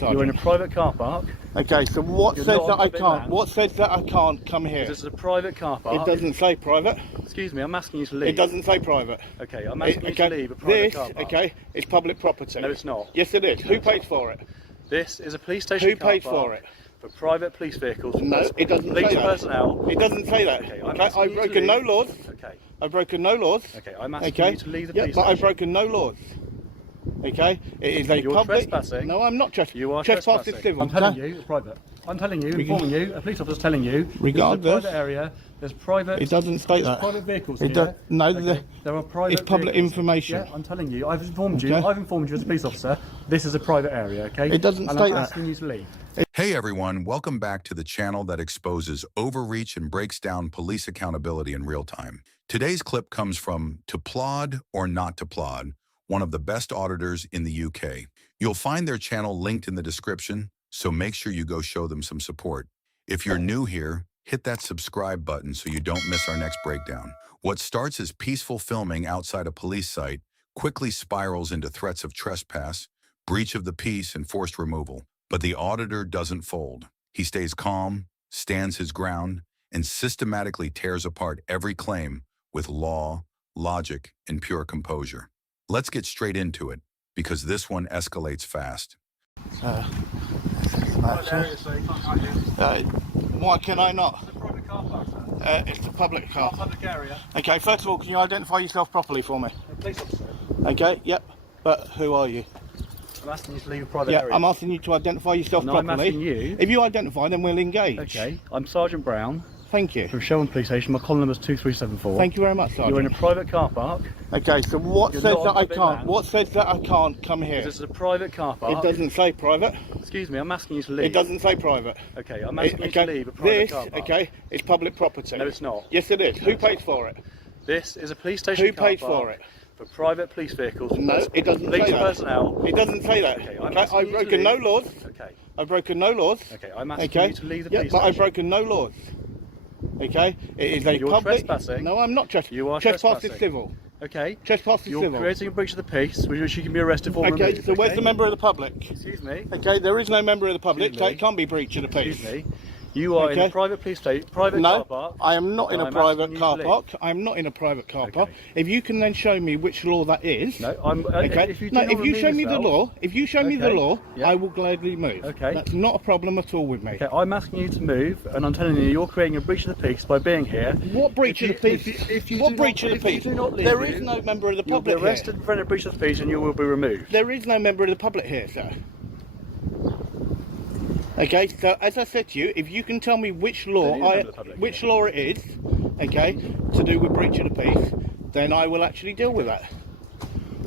You're in a private car park. Okay, so what You're says not that on I public can't? land. What says that I can't come here? This is a private car park. It doesn't say private. Excuse me, I'm asking you to leave. It doesn't say private. Okay, I'm asking you to leave a private This, car park. okay, is public property. No, it's not. Yes, it is. Who pays for it? This is a police station Who car pays park for it? for private police vehicles. No, it doesn't police say that. personnel. It doesn't say that. Okay, Okay, asking I've you to broken no leave. laws. Okay. I've broken no laws. Okay, I'm asking Okay. you to leave the Yeah, police but station. I've broken no laws. Okay, it is a You're public. trespassing. No, I'm not trespassing. You are Trespass is trespassing. civil. I'm telling you, it's private. I'm telling you, informing you, a police officer's telling you, Regardless. this is a private area, there's private... It doesn't state that. private vehicles It here. does. No, Okay. There are private it's public vehicles. information. Yeah, I'm telling you, I've informed you, Okay. I've informed you as a police officer, this is a private area, okay? It doesn't and state I'm that. asking you to leave. Hey everyone, welcome back to the channel that exposes overreach and breaks down police accountability in real time. Today's clip comes from To Plod or Not to Plod, one of the best auditors in the UK. You'll find their channel linked in the description, so make sure you go show them some support. If you're new here, hit that subscribe button so you don't miss our next breakdown. What starts as peaceful filming outside a police site quickly spirals into threats of trespass, breach of the peace, and forced removal. But the auditor doesn't fold. He stays calm, stands his ground, and systematically tears apart every claim with law, logic, and pure composure. Let's get straight into it, because this one escalates fast. Why can I not? It's a private car park, sir. It's a public car. Public area. Okay, first of all, can you identify yourself properly for me? A police officer. Okay, yep. But who are you? I'm asking you to leave a private Yeah, area. I'm asking you to identify yourself No, I'm properly. asking you. If you identify, then we'll engage. Okay, I'm Sergeant Brown Thank you. from Shelburne Police Station. My call number is 2374. Thank you very much, Sergeant. You're in a private car park. Okay, so what You're says not that on I public can't? land. What says that I can't come here? This is a private car park. It doesn't say private. Excuse me, I'm asking you to leave. It doesn't say private. Okay, I'm asking you okay, to leave a private this, car park. okay, is public property. No, it's not. Yes, it is. Who pays for it? This is a police station Who car pays park for it? for private police vehicles. No, it doesn't police say that. personnel. It doesn't say that. Okay, Okay, I'm asking I've you to broken no leave. laws. Okay, I've broken no laws. okay, I'm asking Okay. you to leave the Yeah, police but I've station. broken no laws. Okay, it is a You're public. trespassing. No, I'm not trespassing. You are Trespass is trespassing. civil. Okay, Trespass is you're civil. creating a breach of the peace, which you can be arrested for. and Okay, removed, so where's okay? the member of the public? Excuse me. Okay, there is no member of the public, Excuse so me. it can't be breach of the peace. Excuse me. You are in a Okay. private police station, private No, car park. I am not in and a I'm private asking you car to park. leave. I am not in a private car Okay. park. If you can then show me which law that is. No, I'm. Okay. If you, do no, not if you remove show me the yourself- law, if you show me the Okay, law, yeah. I will gladly move. Okay. That's not a problem at all with me. Okay, I'm asking you to move, and I'm telling you, you're creating a breach of the peace by being here. What breach If of the you- peace? if you what do breach not- of the if you peace? do not leave, There is no member of the You'll be public arrested here. for a breach of the peace, and you will be removed. There is no member of the public here, sir. Okay, so as I said to you, if you can tell me which law There is no member of the public which here. law it is, okay, to do with breach of the peace, then I will actually deal with that.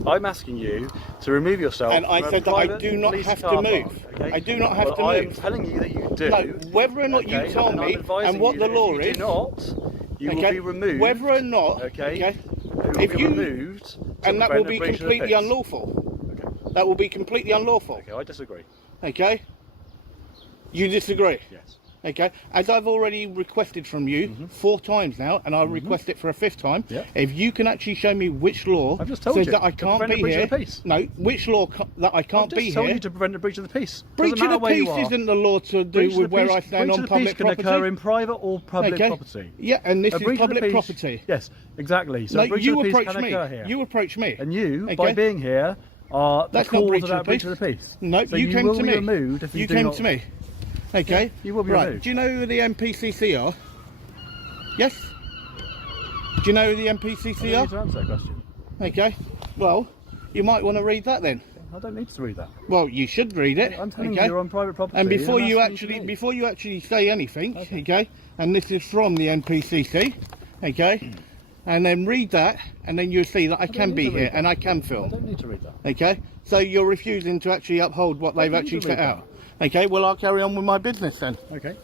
I'm asking you to remove yourself. And I from a said that I private do not police have to car move. park, okay? I do not have Well, to I'm move. telling you that you do. No, whether or not you okay? tell and me I'm advising and what you the that law if you is, do not, you okay, will be removed. whether or not, Okay. okay, You will if be you- removed, to and that prevent will a be breach of the completely peace. unlawful. Okay. That will be completely unlawful. Okay, I disagree. Okay? You disagree? Yes. Okay, as I've already requested from you 4 times now, and I'll request it for a 5th time. Yeah. If you can actually show me which law I've just told says you, that I to can't prevent a be breach of here. the peace. No, which law that I can't I've just be told here. you to prevent a breach of the peace. Breach Doesn't of matter the where you peace are. isn't the law to do Breach of with the where peace- I stand breach on of the peace public can property. occur in private or public Okay. property. Yeah, and this A is breach of the public peace- property. Yes, exactly. So No, a breach you of the peace approach can me. occur here. You approach me. And you, Okay. by being here, are the That's not cause breach of of that the breach peace. of the peace. No, So you came will to be me. removed if you do came not. to me. Okay. Yeah, you will be right. removed. Do you know who the MPCC are? Yes. Do you know who the I MPCC don't are? need to answer that question. Okay. Well, you might want to read that then. I don't need to read that. Well, you should read it. I'm telling okay? you, you're on private property. And before I'm you asking actually, to leave. before you actually say anything, Okay. okay, and this is from the NPCC, okay, and then read that, and then you'll see that I can need be to read here that. and I can I film. don't need to read that. Okay, so you're refusing to actually uphold what they've need actually to set read out. Okay, well I'll carry on with my business then. Okay.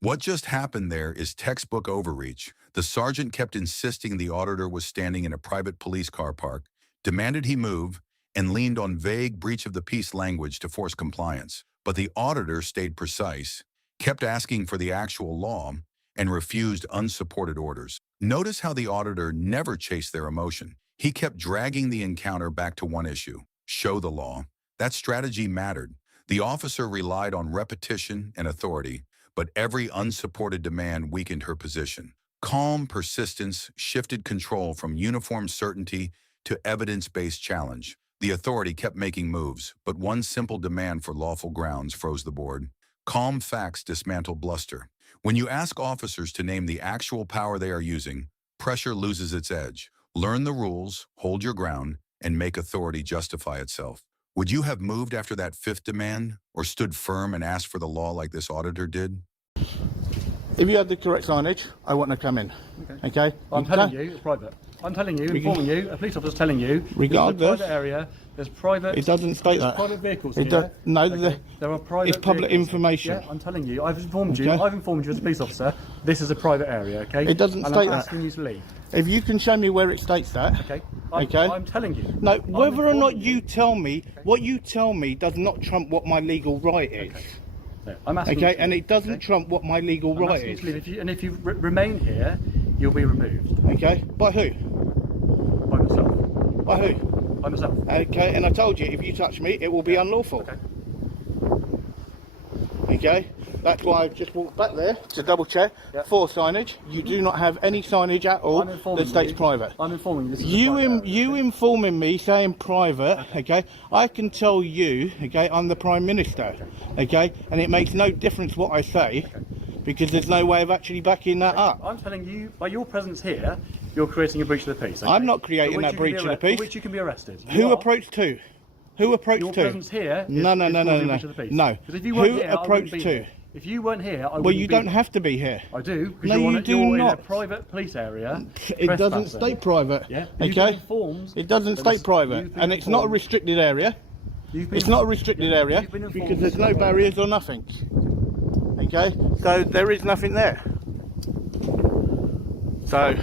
What just happened there is textbook overreach. The sergeant kept insisting the auditor was standing in a private police car park, demanded he move, and leaned on vague breach of the peace language to force compliance. But the auditor stayed precise, kept asking for the actual law, and refused unsupported orders. Notice how the auditor never chased their emotion. He kept dragging the encounter back to one issue: show the law. That strategy mattered. The officer relied on repetition and authority, but every unsupported demand weakened her position. Calm persistence shifted control from uniform certainty to evidence-based challenge. The authority kept making moves, but one simple demand for lawful grounds froze the board. Calm facts dismantle bluster. When you ask officers to name the actual power they are using, pressure loses its edge. Learn the rules, hold your ground, and make authority justify itself. Would you have moved after that fifth demand, or stood firm and asked for the law like this auditor did? If you had the correct signage, I wouldn't have come in. Okay? I'm telling you, it's private. I'm telling you, informing you, a police officer's telling you, regardless, private area, there's private... It doesn't state that. Private vehicles it here. No, okay. There are private it's public vehicles. information. Yeah, I'm telling you, I've informed you, Okay. I've informed you as a police officer, this is a private area, okay? It doesn't and state I'm that. asking you to leave. If you can show me where it states that. Okay. I'm telling you. No, whether or not you you tell me, what you tell me does not trump what my legal right is. Okay. No, I'm asking Okay, you to and leave, it doesn't okay? trump what my legal I'm right asking you is. to leave. If you remain here, you'll be removed. Okay, by who? By myself. By who? By myself. Okay, and I told you, if you touch me, it will be unlawful. Okay. Okay, that's why I just walked back there to double check Yep. for signage. You do not have any signage at all that states private. I'm informing you. This is a You private area. informing me saying private, okay? I can tell you, okay, I'm the Prime Minister, okay? And it makes no difference what I say, because there's no way of actually backing that up. I'm telling you, by your presence here, you're creating a breach of the peace. Okay? I'm not creating For which that you can breach be of the for peace. which you can be arrested. Who You are. approached who? Who approached Your who? presence here is, No, is causing a breach no. of the peace. No. 'Cause if you weren't Who here, I wouldn't approached be who? here. If you weren't here, I wouldn't Well, you be don't here. have to be here. I do, because No, you do you're not. in a private police area. It doesn't trespassing. state private. Yeah, you've been Okay? informed It doesn't that state this- private, you've been and it's not a informed- restricted area. you've been- It's not a restricted yeah, area you've been informed because there's this no is a private barriers or nothing. Okay, so there is nothing there. So,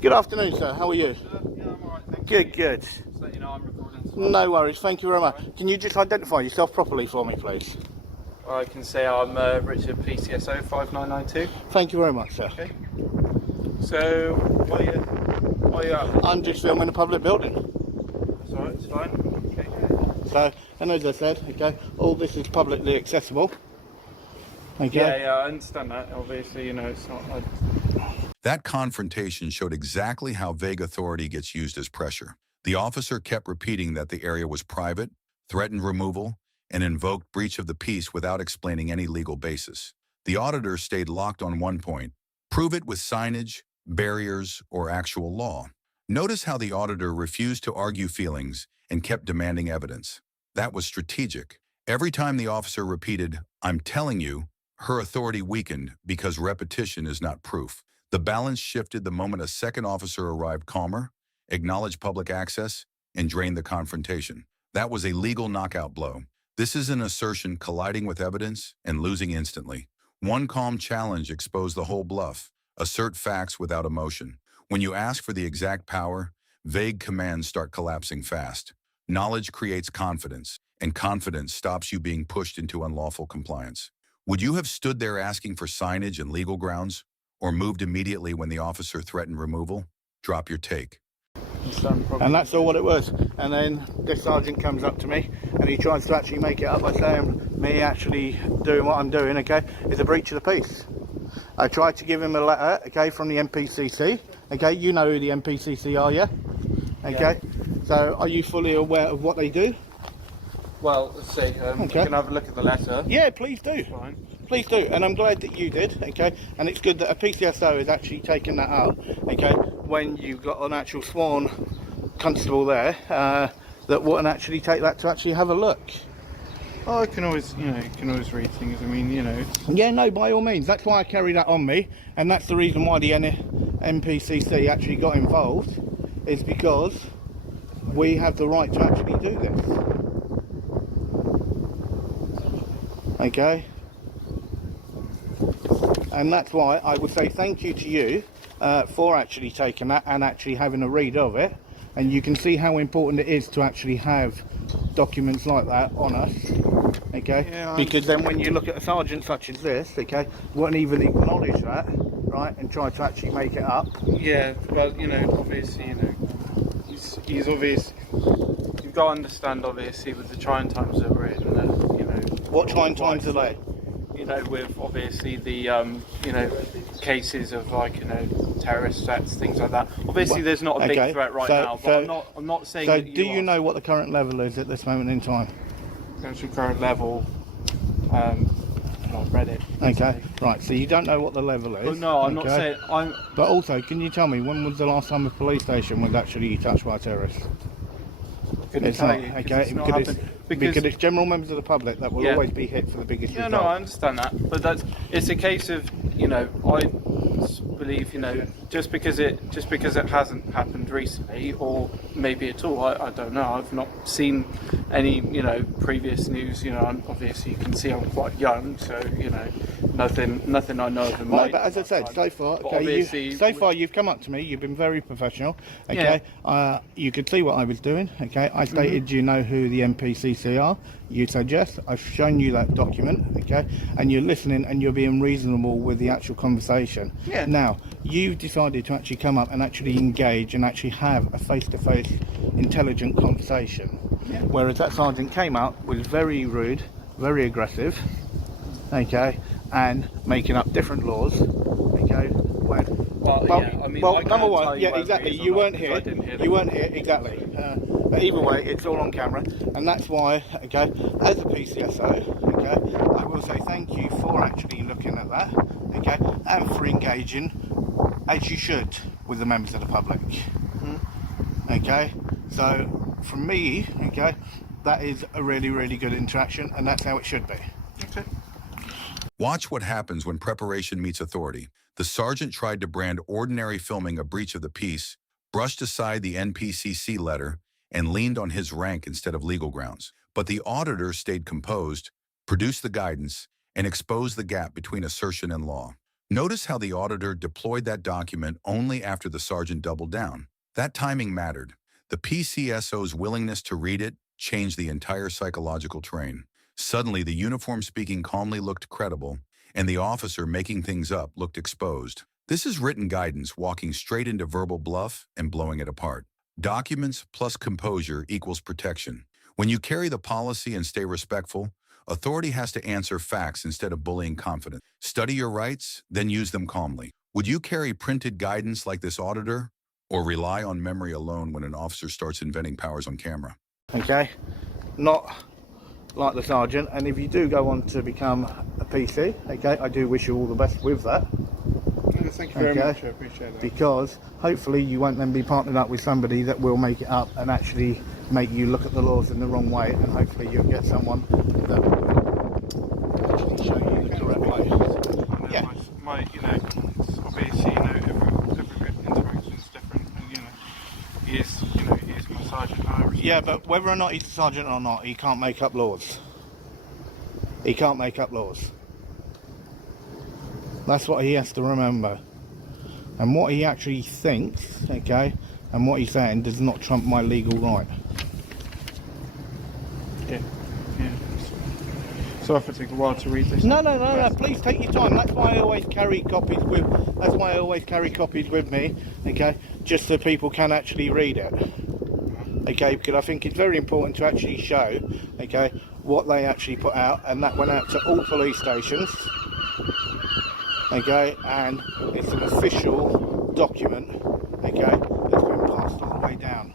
good afternoon, sir. How are you? Yeah, I'm alright, thank Good, you. good. Just let you know I'm recording. No worries. Thank you very much. Can you just identify yourself properly for me, please? I can say I'm Richard PCSO 5992. Thank you very much, sir. Okay. So, what are you up? I'm just filming a public building. That's alright, it's fine. Okay. So, and as I said, okay, all this is publicly accessible. Okay. Yeah, I understand that. Obviously, you know, it's not. That confrontation showed exactly how vague authority gets used as pressure. The officer kept repeating that the area was private, threatened removal, and invoked breach of the peace without explaining any legal basis. The auditor stayed locked on one point: prove it with signage, barriers, or actual law. Notice how the auditor refused to argue feelings and kept demanding evidence. That was strategic. Every time the officer repeated, "I'm telling you," her authority weakened because repetition is not proof. The balance shifted the moment a second officer arrived calmer, acknowledged public access, and drained the confrontation. That was a legal knockout blow. This is an assertion colliding with evidence and losing instantly. One calm challenge exposed the whole bluff. Assert facts without emotion. When you ask for the exact power, vague commands start collapsing fast. Knowledge creates confidence, and confidence stops you being pushed into unlawful compliance. Would you have stood there asking for signage and legal grounds, or moved immediately when the officer threatened removal? Drop your take. And that's all what it was. And then this sergeant comes up to me and he tries to actually make it up by saying me actually doing what I'm doing, okay, is a breach of the peace. I tried to give him a letter, okay, from the MPCC. Okay, you know who the MPCC are, yeah? Okay, so are you fully aware of what they do? Well, let's see. Okay. You can have a look at the letter. Yeah, please do. Fine. Please do, and I'm glad that you did, okay? And it's good that a PCSO has actually taken that up, okay? When you've got an actual sworn constable there that wouldn't actually take that to actually have a look. Oh, I can always, you know, you can always read things. I mean, you know. Yeah, no, by all means. That's why I carry that on me, and that's the reason why the MPCC actually got involved, is because we have the right to actually do this. Okay? And that's why I would say thank you to you for actually taking that and actually having a read of it. And you can see how important it is to actually have documents like that on us, okay? Yeah, because then when you look at a sergeant such as this, okay, won't even acknowledge that, right, and try to actually make it up. Yeah, well, you know, obviously, you know, he's obvious. you've got to understand, obviously, with the trying times that we're in, you know. What trying times are they? You know, with obviously the you know, cases of like, you know, terrorist threats, things like that. Obviously, there's not a big threat right now, but I'm not saying. So, that do you know what the current level is at this moment in time? Actually, current level. Not read it. Okay, right. So you don't know what the level is. But no, I'm not saying I'm. But also, can you tell me when was the last time a police station was actually touched by a terrorist? Couldn't tell you, okay, because it's general members of the public that will always be hit for the biggest result. No, I understand that, but it's a case of, you know, I believe, you know, just because it hasn't happened recently, or maybe at all, I don't know. I've not seen any, you know, previous news. You know, obviously you can see I'm quite young, so, you know, nothing I know of in my. No, but as I said, so far, you've come up to me. You've been very professional. Okay, you could see what I was doing. Okay, I stated, do you know who the NPCC are? You said yes. I've shown you that document. Okay, and you're listening and you're being reasonable with the actual conversation. Yeah. Now you've decided to actually come up and actually engage and actually have a face-to-face, intelligent conversation. Yeah. Whereas that sergeant came out, was very rude, very aggressive. Okay, and making up different laws. Okay, number one, yeah, exactly. You weren't here. You weren't here, exactly. But either way, it's all on camera, and that's why, okay, as a PCSO, okay, I will say thank you for actually looking at that, okay, and for engaging, as you should, with the members of the public. Okay, so from me, okay, that is a really, really good interaction, and that's how it should be. Okay. Watch what happens when preparation meets authority. The sergeant tried to brand ordinary filming a breach of the peace, brushed aside the NPCC letter, and leaned on his rank instead of legal grounds. But the auditor stayed composed, produced the guidance, and exposed the gap between assertion and law. Notice how the auditor deployed that document only after the sergeant doubled down. That timing mattered. The PCSO's willingness to read it changed the entire psychological terrain. Suddenly, the uniform speaking calmly looked credible, and the officer making things up looked exposed. This is written guidance walking straight into verbal bluff and blowing it apart. Documents plus composure equals protection. When you carry the policy and stay respectful, authority has to answer facts instead of bullying confidence. Study your rights, then use them calmly. Would you carry printed guidance like this auditor, or rely on memory alone when an officer starts inventing powers on camera? Okay, not like the sergeant, and if you do go on to become a PC, okay, I do wish you all the best with that. Thank you very much, I appreciate that. Because hopefully you won't then be partnered up with somebody that will make it up and actually make you look at the laws in the wrong way, and hopefully you'll get someone that will actually show you the correct way. Yeah. My, you know, it's obviously, you know, every interaction is different, and, you know, he is my sergeant. Yeah, but whether or not he's a sergeant or not, he can't make up laws. He can't make up laws. That's what he has to remember. And what he actually thinks, okay, and what he's saying does not trump my legal right. Yeah. So if it take a while to read this. No. Please take your time. That's why I always carry copies with. That's why I always carry copies with me, okay, just so people can actually read it. Okay, because I think it's very important to actually show, okay, what they actually put out, and that went out to all police stations. Okay, and it's an official document, okay, that's been passed all the way down.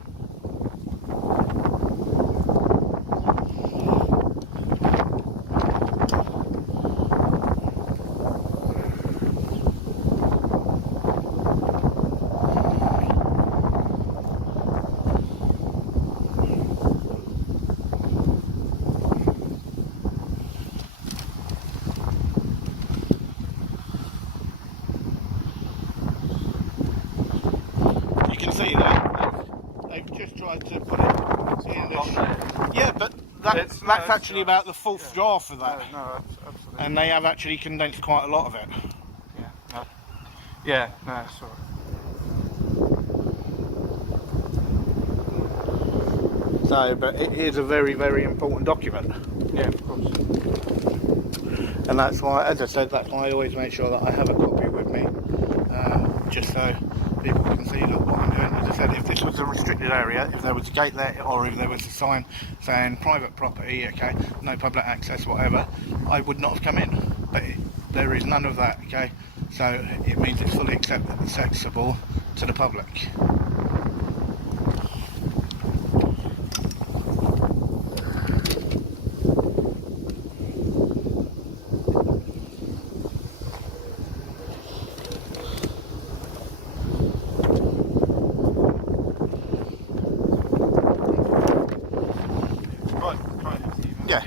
See that they've just tried to put it in the yeah, but that's actually about the fourth draft of that. No, absolutely. And they have actually condensed quite a lot of it. That's all right. So, but it is a very, very important document. Yeah, of course. And that's why, as I said, that's why I always make sure that I have a copy with me, just so people can see, look what I'm doing. As I said, if this was a restricted area, if there was a gate there, or if there was a sign saying private property, okay, no public access, whatever, I would not have come in. But there is none of that, okay? So it means it's fully accessible to the public. Yeah.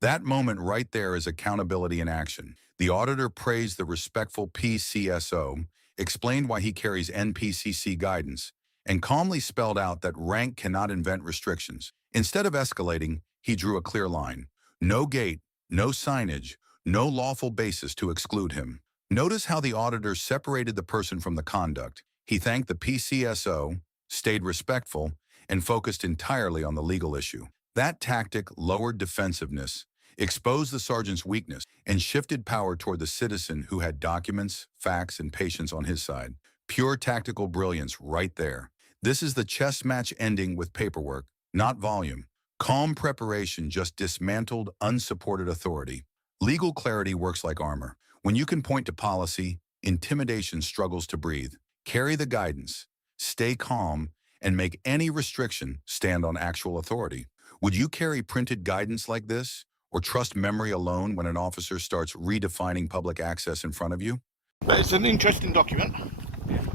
That moment right there is accountability in action. The auditor praised the respectful PCSO, explained why he carries NPCC guidance, and calmly spelled out that rank cannot invent restrictions. Instead of escalating, he drew a clear line. No gate, no signage, no lawful basis to exclude him. Notice how the auditor separated the person from the conduct. He thanked the PCSO, stayed respectful, and focused entirely on the legal issue. That tactic lowered defensiveness, exposed the sergeant's weakness, and shifted power toward the citizen who had documents, facts, and patience on his side. Pure tactical brilliance right there. This is the chess match ending with paperwork, not volume. Calm preparation just dismantled unsupported authority. Legal clarity works like armor. When you can point to policy, intimidation struggles to breathe. Carry the guidance, stay calm, and make any restriction stand on actual authority. Would you carry printed guidance like this, or trust memory alone when an officer starts redefining public access in front of you? But it's an interesting document,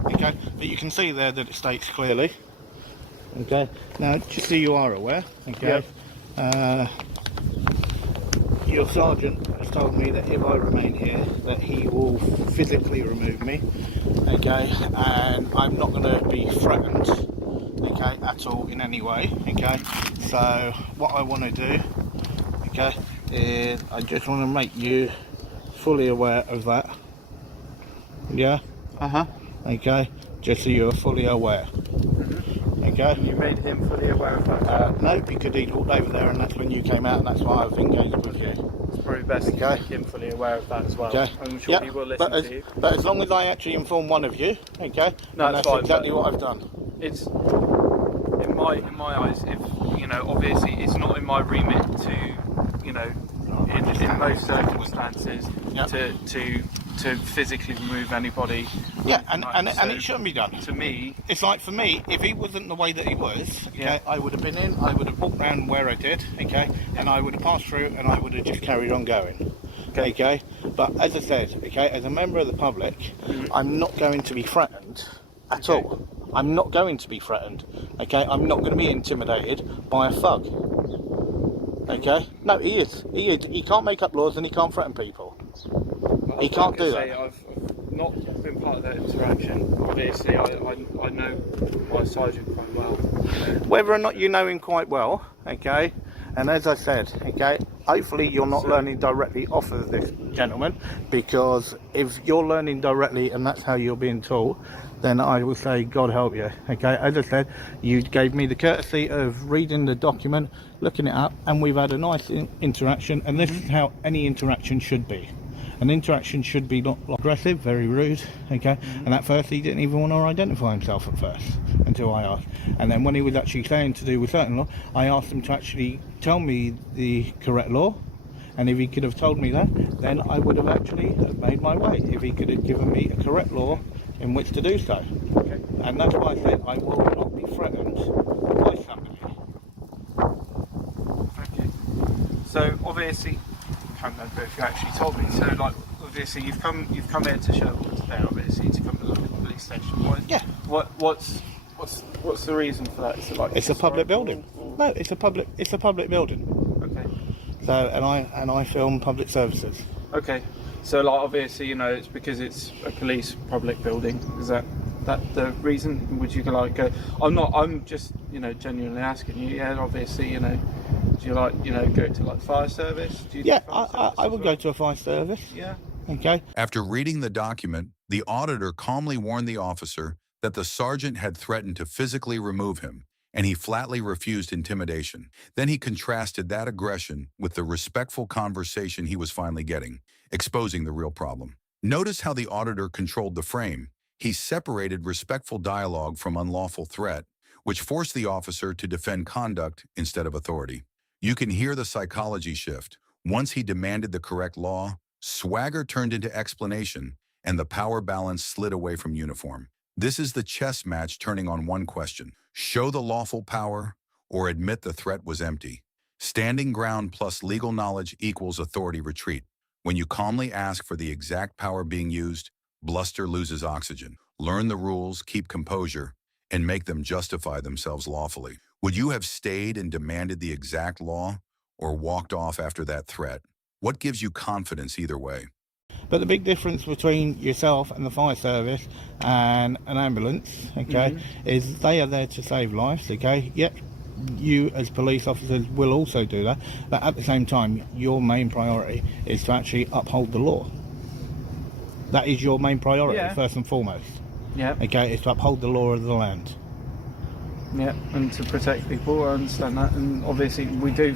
okay, that you can see there that it states clearly. Okay, now just so you are aware, okay, your sergeant has told me that if I remain here, that he will physically remove me, okay, and I'm not going to be threatened, okay, at all in any way, okay. So what I want to do, okay, is I just want to make you fully aware of that. Yeah. Okay, just so you're fully aware. Okay. You made him fully aware of that? No, because he walked over there and that's when you came out, and that's why I've engaged with you. It's probably best to make him fully aware of that as well. Okay. I'm sure he will listen to you. But as long as I actually inform one of you, okay, no, that's fine, exactly what I've done. It's in my eyes, if you know, obviously it's not in my remit to, you know, in most circumstances, to physically remove anybody. Yeah, and it shouldn't be done. To me, it's like, for me, if he wasn't the way that he was, okay, I would have been in, I would have walked around where I did, okay, and I would have passed through and I would have just carried on going. Okay, but as I said, okay, as a member of the public, I'm not going to be threatened at all. I'm not going to be threatened, okay? I'm not going to be intimidated by a thug, okay? No, he is. He can't make up laws and he can't threaten people. He can't do that. I've not been part of that interaction. Obviously, I know my sergeant quite well. Whether or not you know him quite well, okay? And as I said, okay, hopefully you're not learning directly off of this gentleman, because if you're learning directly and that's how you're being taught, then I will say God help you. Okay, as I said, you gave me the courtesy of reading the document, looking it up, and we've had a nice interaction, and this is how any interaction should be. An interaction should be not aggressive, very rude, okay? And at first he didn't even want to identify himself at first, until I asked. And then when he was actually saying to do with certain law, I asked him to actually tell me the correct law, and if he could have told me that, then I would have actually made my way, if he could have given me a correct law in which to do so. Okay. And that's why I said I will not be threatened by somebody. Okay. So obviously, I can't remember if you actually told me. So like, obviously you've come here to Sherwood today, obviously to come to look at the police station. Yeah. What's the reason for that? Is it like it's a public building? Or? No, it's a public building. Okay. So and I film public services. Okay. So like, obviously, you know, it's because it's a police public building. Is that the reason? Would you like go? I'm just, you know, genuinely asking you. Yeah, obviously, you know, do you like, you know, go to like fire service? Do you I would go to a fire service. Yeah. Okay. After reading the document, the auditor calmly warned the officer that the sergeant had threatened to physically remove him, and he flatly refused intimidation. Then he contrasted that aggression with the respectful conversation he was finally getting, exposing the real problem. Notice how the auditor controlled the frame. He separated respectful dialogue from unlawful threat, which forced the officer to defend conduct instead of authority. You can hear the psychology shift. Once he demanded the correct law, swagger turned into explanation, and the power balance slid away from uniform. This is the chess match turning on one question: show the lawful power or admit the threat was empty. Standing ground plus legal knowledge equals authority retreat. When you calmly ask for the exact power being used, bluster loses oxygen. Learn the rules, keep composure, and make them justify themselves lawfully. Would you have stayed and demanded the exact law or walked off after that threat? What gives you confidence either way? But the big difference between yourself and the fire service and an ambulance, okay, is they are there to save lives, okay? Yep, you as police officers will also do that, but at the same time, your main priority is to actually uphold the law. That is your main priority, first and foremost. Yeah. Okay, is to uphold the law of the land. Yeah, and to protect people. I understand that, and obviously we do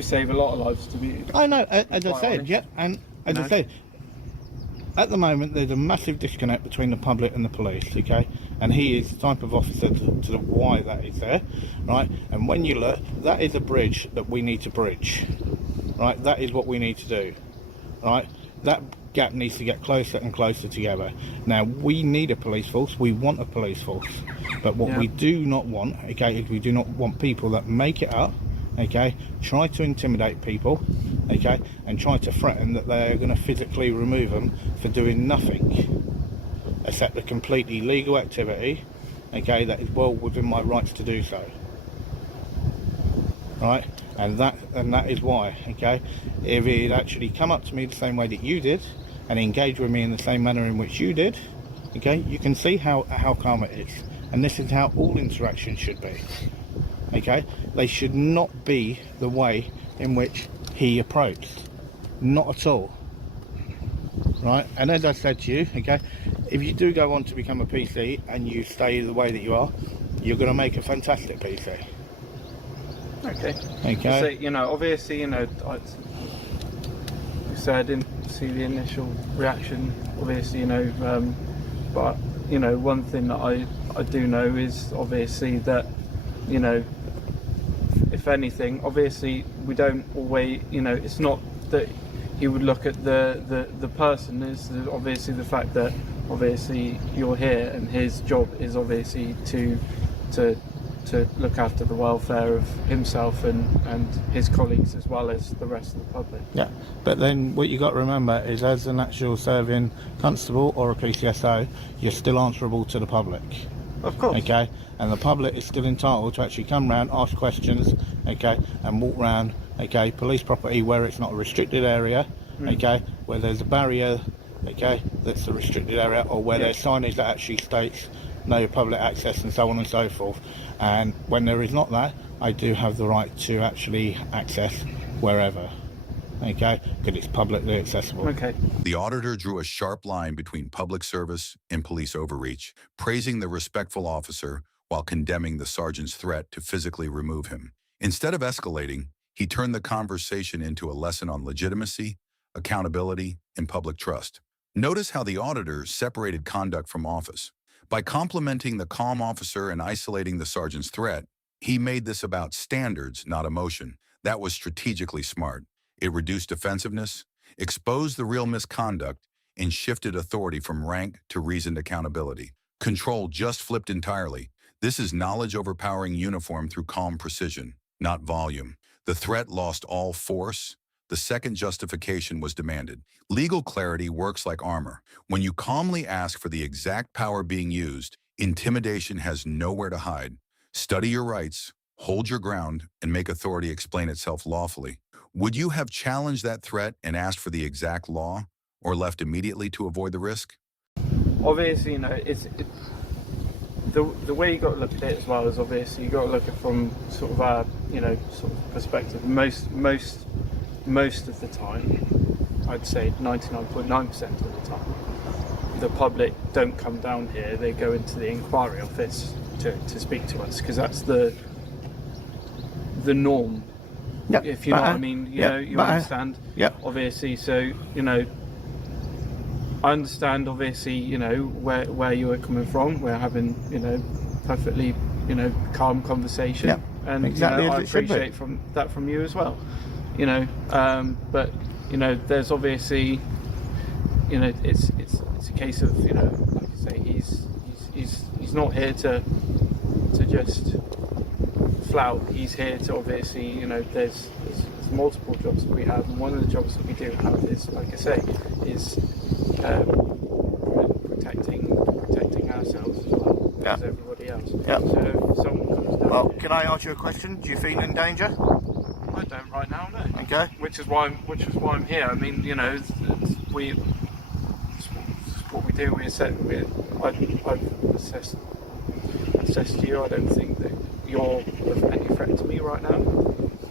save a lot of lives. To be, I know, as I said, honest. yeah, and as I said, at the moment there's a massive disconnect between the public and the police, okay, and he is the type of officer to the why that is there, right? And when you look, that is a bridge that we need to bridge, right? That is what we need to do, right? That gap needs to get closer and closer together. Now, we need a police force, we want a police force, but what we do not want, okay, is we do not want people that make it up, okay, try to intimidate people, okay, and try to threaten that they are going to physically remove them for doing nothing except a completely legal activity, okay, that is well within my rights to do so, right? And that is why, okay, if he'd actually come up to me the same way that you did and engage with me in the same manner in which you did, okay, you can see how calm it is. And this is how all interactions should be, okay? They should not be the way in which he approached, not at all, right? And as I said to you, okay, if you do go on to become a PC and you stay the way that you are, you're going to make a fantastic PC. Okay. Okay. So, you know, obviously, you know, I didn't see the initial reaction, obviously, you know, but, you know, one thing that I do know is obviously that, you know, if anything, obviously we don't always, you know, it's not that he would look at the person, is obviously the fact that obviously you're here and his job is obviously to look after the welfare of himself and his colleagues as well as the rest of the public. Yeah, but then what you got to remember is as an actual serving constable or a PCSO, you're still answerable to the public. Of course. Okay, and the public is still entitled to actually come round, ask questions, okay, and walk round, okay, police property where it's not a restricted area, okay, where there's a barrier, okay, that's a restricted area, or where there's signage that actually states no public access and so on and so forth. And when there is not that, I do have the right to actually access wherever, okay, because it's publicly accessible. Okay. The auditor drew a sharp line between public service and police overreach, praising the respectful officer while condemning the sergeant's threat to physically remove him. Instead of escalating, he turned the conversation into a lesson on legitimacy, accountability, and public trust. Notice how the auditor separated conduct from office. By complimenting the calm officer and isolating the sergeant's threat, he made this about standards, not emotion. That was strategically smart. It reduced defensiveness, exposed the real misconduct, and shifted authority from rank to reasoned accountability. Control just flipped entirely. This is knowledge overpowering uniform through calm precision, not volume. The threat lost all force. The second justification was demanded. Legal clarity works like armor. When you calmly ask for the exact power being used, intimidation has nowhere to hide. Study your rights, hold your ground, and make authority explain itself lawfully. Would you have challenged that threat and asked for the exact law, or left immediately to avoid the risk? Obviously, you know, the way you got to look at it as well is obviously you got to look at it from sort of a, you know, sort of perspective. Most of the time, I'd say 99.9% of the time, the public don't come down here, they go into the inquiry office to speak to us, because that's the norm. Yep. If you know what I mean, you know, you understand. Yep. Obviously, so, you know, I understand, obviously, you know, where you are coming from. We're having, you know, perfectly, you know, calm conversation, Yep, and exactly you know, as I it should be. appreciate that from you as well. You know, but you know, there's obviously, you know, it's a case of, you know, like I say, he's not here to just flout. He's here to, obviously, you know, there's multiple jobs that we have, and one of the jobs that we do have is, like I say, is protecting ourselves as well as everybody else. Yeah. So if someone comes down. Well, can I ask you a question? Do you feel in danger? I don't right now, no. Okay. Which is why I'm here. I mean, you know, it's what we do. I've assessed you. I don't think that you're of any threat to me right now.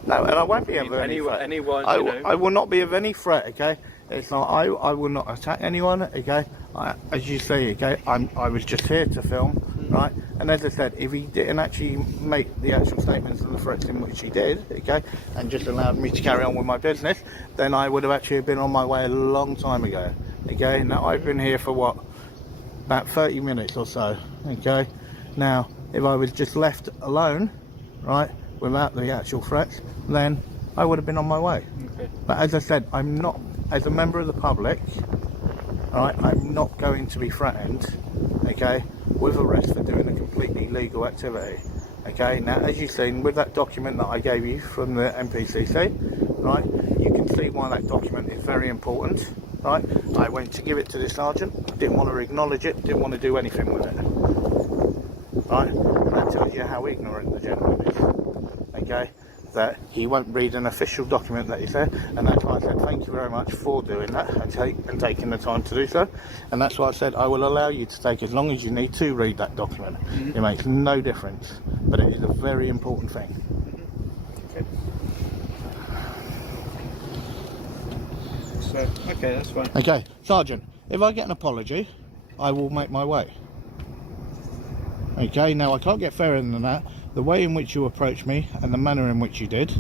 No, and I won't be of any threat. Anyone, I, you know. I will not be of any threat, okay? It's not, I will not attack anyone, okay? As you say, okay, I was just here to film, right? And as I said, if he didn't actually make the actual statements and the threats in which he did, okay, and just allowed me to carry on with my business, then I would have actually been on my way a long time ago, okay? Now, I've been here for what? About 30 minutes or so, okay? Now, if I was just left alone, right, without the actual threats, then I would have been on my way. Okay. But as I said, I'm not, as a member of the public, right, I'm not going to be threatened, okay, with arrest for doing a completely legal activity. Okay, now as you've seen with that document that I gave you from the MPCC, right, you can see why that document is very important, right? I went to give it to the sergeant, didn't want to acknowledge it, didn't want to do anything with it, right? And that tells you how ignorant the gentleman is, okay? That he won't read an official document that he said, and that's why I said thank you very much for doing that and taking the time to do so. And that's why I said I will allow you to take as long as you need to read that document. It makes no difference, but it is a very important thing. Okay. So, okay, that's fine. Okay, Sergeant, if I get an apology, I will make my way. Okay, now I can't get fairer than that. The way in which you approached me and the manner in which you did,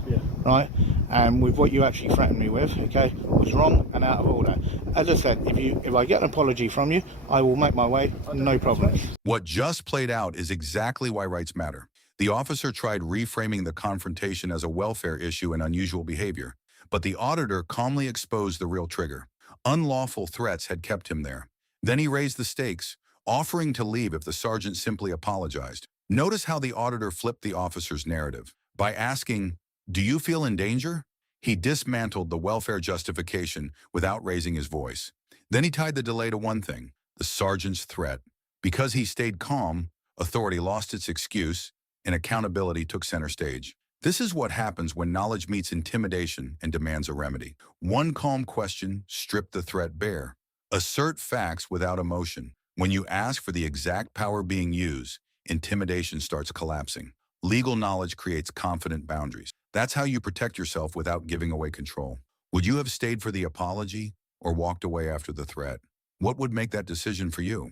right, and with what you actually threatened me with, okay, was wrong and out of order. As I said, if I get an apology from you, I will make my way, no problems. What just played out is exactly why rights matter. The officer tried reframing the confrontation as a welfare issue and unusual behavior, but the auditor calmly exposed the real trigger. Unlawful threats had kept him there. Then he raised the stakes, offering to leave if the sergeant simply apologized. Notice how the auditor flipped the officer's narrative. By asking, "Do you feel in danger?" he dismantled the welfare justification without raising his voice. Then he tied the delay to one thing, the sergeant's threat. Because he stayed calm, authority lost its excuse, and accountability took center stage. This is what happens when knowledge meets intimidation and demands a remedy. One calm question stripped the threat bare. Assert facts without emotion. When you ask for the exact power being used, intimidation starts collapsing. Legal knowledge creates confident boundaries. That's how you protect yourself without giving away control. Would you have stayed for the apology or walked away after the threat? What would make that decision for you?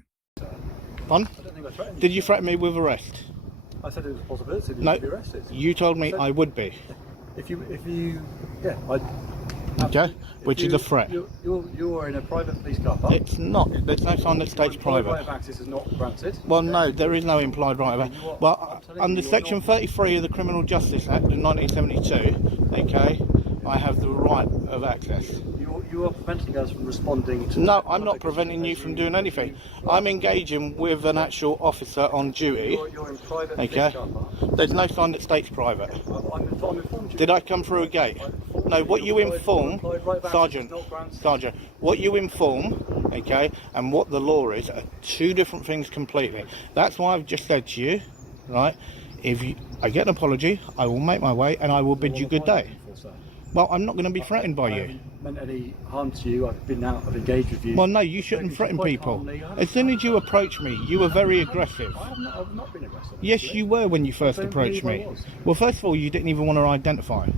Pardon? I don't think I threatened Did you threaten me with arrest? I said it was a possibility that you No, could be arrested. you told me I would be. If you, yeah, Okay, which is a threat. You're in a private police car park. It's not. There's no sign that states Implied right private. of access is not granted. Well, no, there is no implied right of access. Well, under Section 33 of the Criminal Justice Act of 1972, okay, I have the right of access. You are preventing us from responding to... No, I'm not preventing you from doing anything. I'm engaging with an actual officer on duty. You're in private police Okay. car park. There's no sign that states private. I'm informed you. Did I come through a gate? No, what you inform, Sergeant, what you inform, okay, and what the law is are two different things completely. That's why I've just said to you, right, I get an apology, I will make my way and I will bid you good day. Well, I'm not going to be threatened by I you. haven't meant any harm to you. I've been out, I've engaged with you. Well, no, you shouldn't threaten people. As soon as you approached me, you were very aggressive. I've not been aggressive. Yes, you were when you first don't approached believe I me. was. Well, first of all, you didn't even want to identify.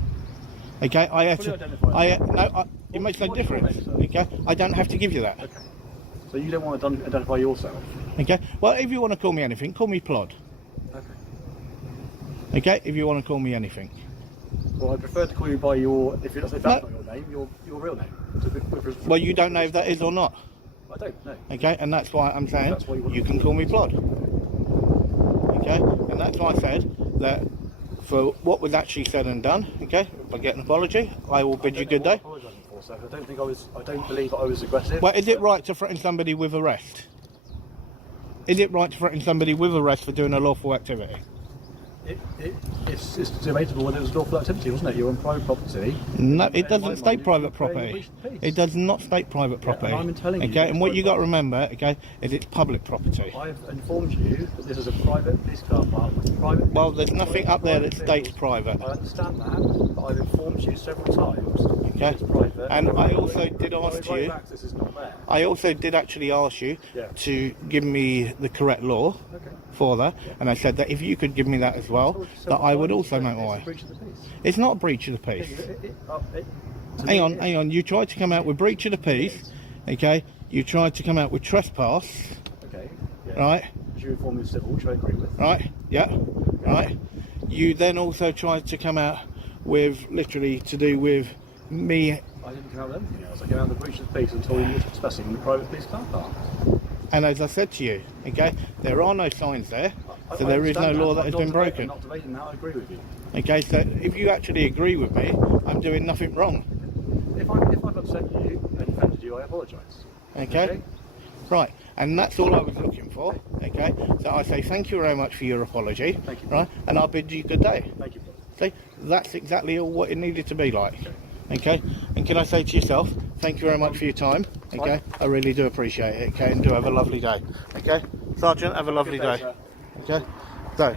Okay, I had Fully to. identify. It makes no What's your difference. name, sir? Okay, I don't have to give you that. Okay. So you don't want to identify yourself? Okay, well, if you want to call me anything, call me Plod. Okay. Okay, if you want to call me anything. Well, I prefer to call you by your, if that's not your name, your real name. So Well, you don't know if that is or not. I don't know. Okay, and that's why I'm saying That's why you you can call me Plod. Okay, and that's why I said that for what was actually said and done, okay, if I get an apology, I will bid you good day. I don't believe I was aggressive. Well, is it right to threaten somebody with arrest? Is it right to threaten somebody with arrest for doing a lawful activity? It's debatable whether it was lawful activity, wasn't it? You're on private property. No, it doesn't state private property. It does not state private property. And I'm telling you, okay, and what you got to remember, okay, is it's public property. I've informed you that this is a private police car park with private. Well, there's nothing up there that states private. I understand that, but I've informed you several times. Okay. It's private. And I also did ask you. Access is not there. I also did actually ask you Yeah. to give me the correct law for that, and I said that if you could give me that as well, that I would also make my way. It's a breach of the peace. It's not a breach of the peace. Hang on. You tried to come out with breach of the peace, okay? You tried to come out with trespass, Okay. right? Did you inform me of civil, which I agree with? Right? Yeah. Right. You then also tried to come out with literally to do with me, I didn't come out with anything else. I came out with the breach of the peace and told you you're trespassing in the private police car park. and as I said to you, okay, there are no signs there, so I there is no understand law that. that has I'm been not debating- broken. I'm not debating that. I agree with you. Okay, so if you actually agree with me, I'm doing nothing wrong. If I've upset you and offended you, I apologise. Okay? Right, and that's all I was looking for. Okay, so I say thank you very much for your apology. Thank you. Right, and I'll bid you good day. Thank you. See, that's exactly what it needed to be like. Okay, and can I say to yourself, thank you very much for your time. Okay, I really do appreciate it. Okay, and do have a lovely day. Okay, Sergeant, have a lovely day. sir. Okay, so.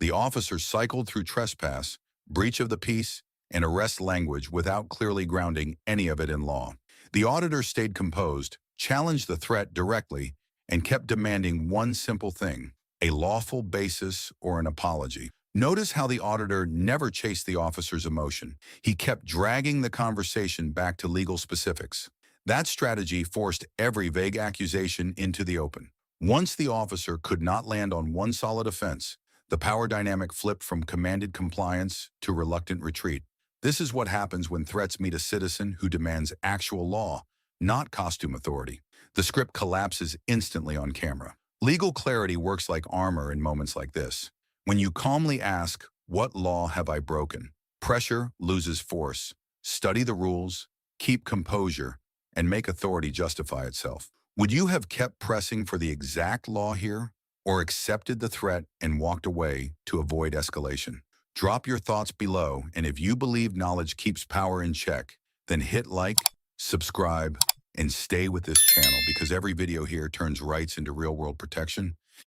The officer cycled through trespass, breach of the peace, and arrest language without clearly grounding any of it in law. The auditor stayed composed, challenged the threat directly, and kept demanding one simple thing: a lawful basis or an apology. Notice how the auditor never chased the officer's emotion. He kept dragging the conversation back to legal specifics. That strategy forced every vague accusation into the open. Once the officer could not land on one solid offense, the power dynamic flipped from commanded compliance to reluctant retreat. This is what happens when threats meet a citizen who demands actual law, not costume authority. The script collapses instantly on camera. Legal clarity works like armor in moments like this. When you calmly ask, "What law have I broken?" pressure loses force. Study the rules, keep composure, and make authority justify itself. Would you have kept pressing for the exact law here, or accepted the threat and walked away to avoid escalation? Drop your thoughts below, and if you believe knowledge keeps power in check, then hit like, subscribe, and stay with this channel, because every video here turns rights into real-world protection.